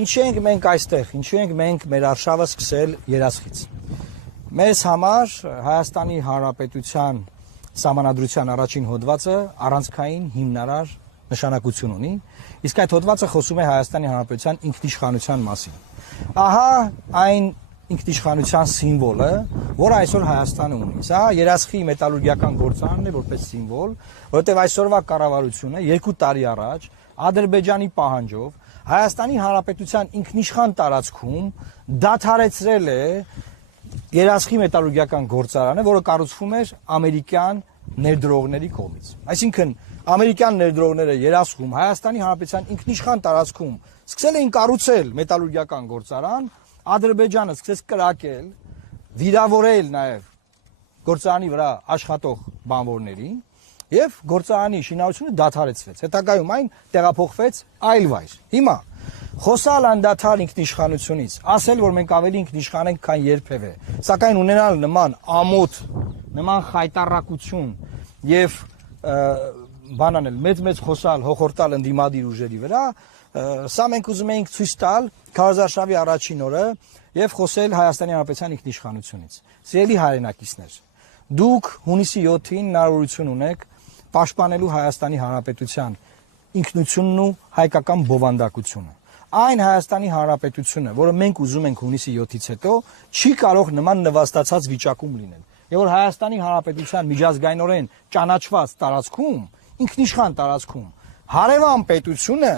Ինչու ենք մենք այստեղ, ինչու ենք մենք մեր արշավը սկսել երասխից։ Մեզ համար Հայաստանի Հանրապետության Սահմանադրության առաջին հոդվածը առանցքային հիմնարար նշանակություն ունի, իսկ այդ հոդվածը խոսում է Հայաստանի Հանրապետության ինքնիշխանության մասին։ Ահա այն ինքնիշխանության սիմվոլը, որը այսօր Հայաստանը ունի։ Սա երասխի մետալուրգիական գործարանն է որպես սիմվոլ, որովհետև այսօրվա կառավարությունը 2 տարի առաջ Ադրբեջանի պահանջով Հայաստանի Հանրապետության ինքնիշխան տարածքում դադարեցրել է երասխի մետալուրգիական գործարանը, որը կառուցվում էր ամերիկյան ներդրողների կողմից։ Այսինքն ամերիկյան ներդրողները երասխում Հայաստանի Հանրապետության ինքնիշխան տարածքում սկսել էին կառուցել մետալուրգիական գործարան, Ադրբեջանը սկսեց կրակել, վիրավորել նաև գործարանի վրա աշխատող բանվորներին եւ գործարանի շինարարությունը դադարեցվեց։ Հետագայում այն տեղափոխվեց այլ վայր։ Հիմա խոսալ անդադար ինքնիշխանությունից, ասել, որ մենք ավելի ինքնիշխան ենք, քան երբևէ, սակայն ունենալ նման ամոթ, նման խայտառակություն եւ բան անել, մեծ խոսալ, հոխորտալ ընդդիմադիր ուժերի վրա, սա մենք ուզում էինք ցույց տալ քարոզարշավի առաջին օրը եւ խոսել Հայաստանի Հանրապետության ինքնիշխանությունից։ Սիրելի հայրենակիցներ, դուք հունիսի 7-ին հնարավորություն ունեք պաշտպանելու Հայաստանի Հանրապետության ինքնությունն ու հայկական բովանդակությունը։ Այն Հայաստանի Հանրապետությունը, որը մենք ուզում ենք հունիսի 7-ից հետո, չի կարող նման նվաստացած վիճակում լինել։ Եվ որ Հայաստանի Հանրապետության միջազգայինորեն ճանաչված տարածքում, ինքնիշխան տարածքում, հարևան պետությունը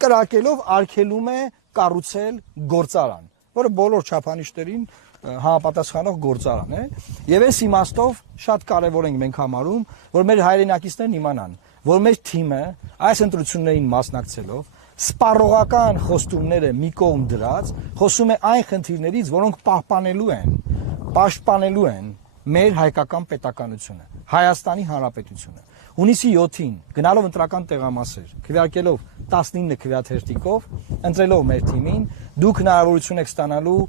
կրակելով արգելում է կառուցել գործարան, որը բոլոր չափանիշներին համապատասխանող գործարան է, եւ այս իմաստով շատ կարեւոր ենք մենք համարում, որ մեր հայրենակիցներն իմանան, որ մեր թիմը այս ընտրություններին մասնակցելով սպառողական խոստումները մի կողմ դրած, խոսում է այն խնդիրներից, որոնք պաշտպանելու են մեր հայկական պետականությունը, Հայաստանի Հանրապետությունը։ Հունիսի 7-ին գնալով ընտրական տեղամասեր, քվեարկելով 19 քվեաթերթիկով, ընտրելով մեր թիմին, դուք հնարավորություն եք ստանալու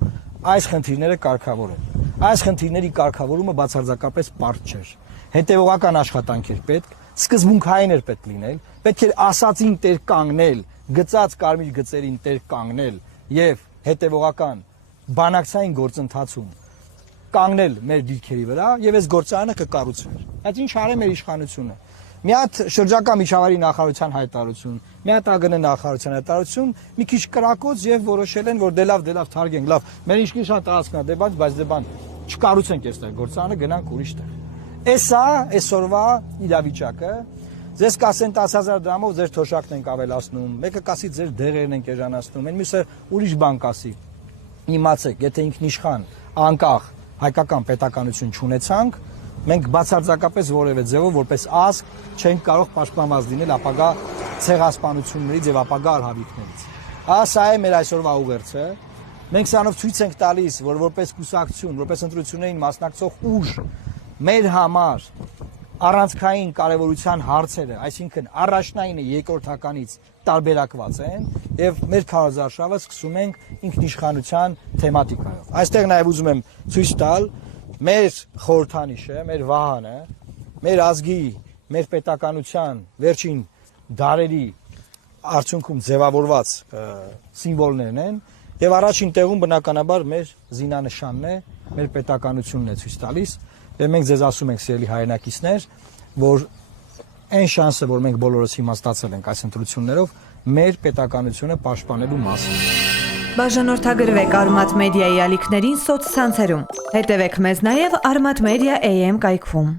այս խնդիրները կարգավորել։ Այս խնդիրների կարգավորումը բացարձակապես պարզ չէր։ Հետևողական աշխատանք էր պետք, սկզբունքային էր պետք լինել, պետք էր ասածին տեր կանգնել, գծած կարմիր գծերին տեր կանգնել եւ հետևողական բանակցային գործընթացում կանգնել մեր դիրքերի վրա եւ այս գործարանը կկառուցվեր։ Այդ ինչ արե մեր իշխանությունը։ Մի հատ շրջակա միջավայրի նախարարության հայտարարություն, մի հատ ԱԳՆ նախարարության հայտարարություն, մի քիչ կրակոց եւ որոշել են, որ դե լավ թարգենք, լավ։ Մեր ինքնիշխան տարածքն է, բայց դե բան չկառուցենք այստեղ գործարանը, գնանք ուրիշ տեղ։ Էսա այսօրվա իրավիճակը, ձեզ կասեն 10,000 դրամով ձեր թոշակն ենք ավելացնում, մեկը կասի ձեր դեղերն ենք էժանացնում, այն մյուսը ուրիշ բան կասի։ Իմացեք, եթե ինքնիշխան, անկախ հայկական պետականություն չունեցանք, մենք բացարձակապես որևէ ձևով որպես ազգ չենք կարող պաշտպանված լինել ապագա ցեղասպանություններից եւ ապագա արհավիրքներից։ Սա է մեր այսօրվա ուղերձը։ Մենք սրանով ցույց ենք տալիս, որ որպես կուսակցություն, որպես ընտրություններին մասնակցող ուժ մեր համար առանցքային կարևորության հարցերը, այսինքն առաջնայինը երկրորդականից տարբերակված են եւ մեր քարոզարշավը սկսում ենք ինքնիշխանության թեմատիկայով։ Այստեղ նաեւ ուզում եմ ցույց տալ մեր խորհրդանիշը, մեր վահանը, մեր ազգի, մեր պետականության վերջին դարերի արդյունքում ձևավորված սիմվոլներն են եւ առաջին տեղում բնականաբար մեր զինանշանն է, մեր պետականությունն է ցույց տալիս եւ մենք ձեզ ասում ենք սիրելի հայրենակիցներ, որ այն շանսը, որ մենք բոլորս հիմա ստացել ենք այս ընտրություններով, մեր պետականությունը պաշտպանելու մասին։ Բաժանորդագրվեք Արմաթ մեդիայի ալիքներին սոցցանցերում։ Հետևեք մեզ նաև Արմաթ մեդիա AM կայքում։